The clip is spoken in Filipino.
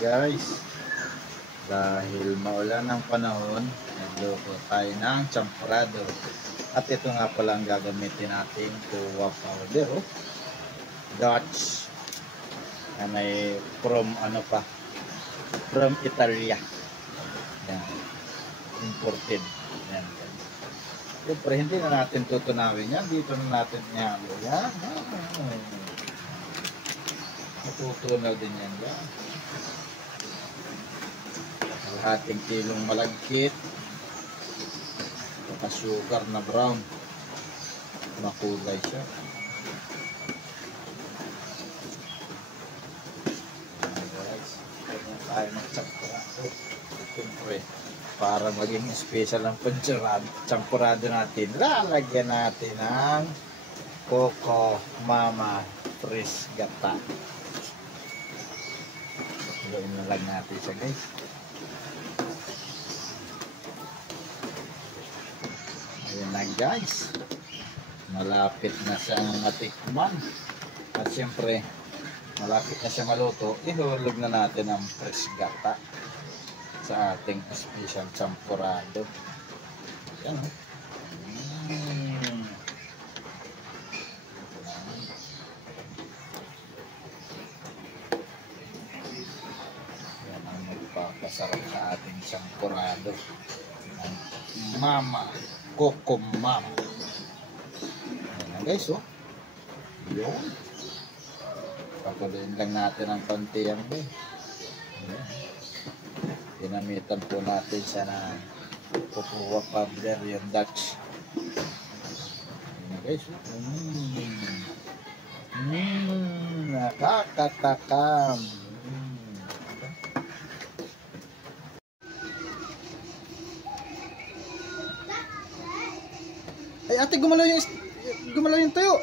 Guys, dahil maulan ng panahon, nagluto tayo ng champurado. At ito nga pala ang gagamitin natin, kuha powder, Dutch. Yan ay from from Italia. Yan, imported. Yan. Siyempre, hindi na natin tutunawin yan. Dito na natin yan. Yan. Matutunaw din yan. Yan. Kalahating kilong malagkit. Sugar na brown. Makulay siya. Guys, tayo magchampurado. Siyempre, para maging special ang champurado natin, lalagyan natin ng Coco Mama fresh gata. Gawin na lang natin siya, guys. Ayan na, guys. Malapit na siyang matikman. At siyempre, malapit na siya maluto. Ihulog na natin ang fresh gata sa ating special champurado. Yan, yan ang magpapasarap sa ating champurado. Mama, Coco Mama. Ayan guys, yun. Pakuloyin lang natin ang konti yan, Ginamitan po natin siya ng kukuha powder, yung Dutch. Ayan guys, nakakatakam. Ay ate, gumalaw yung tuyo.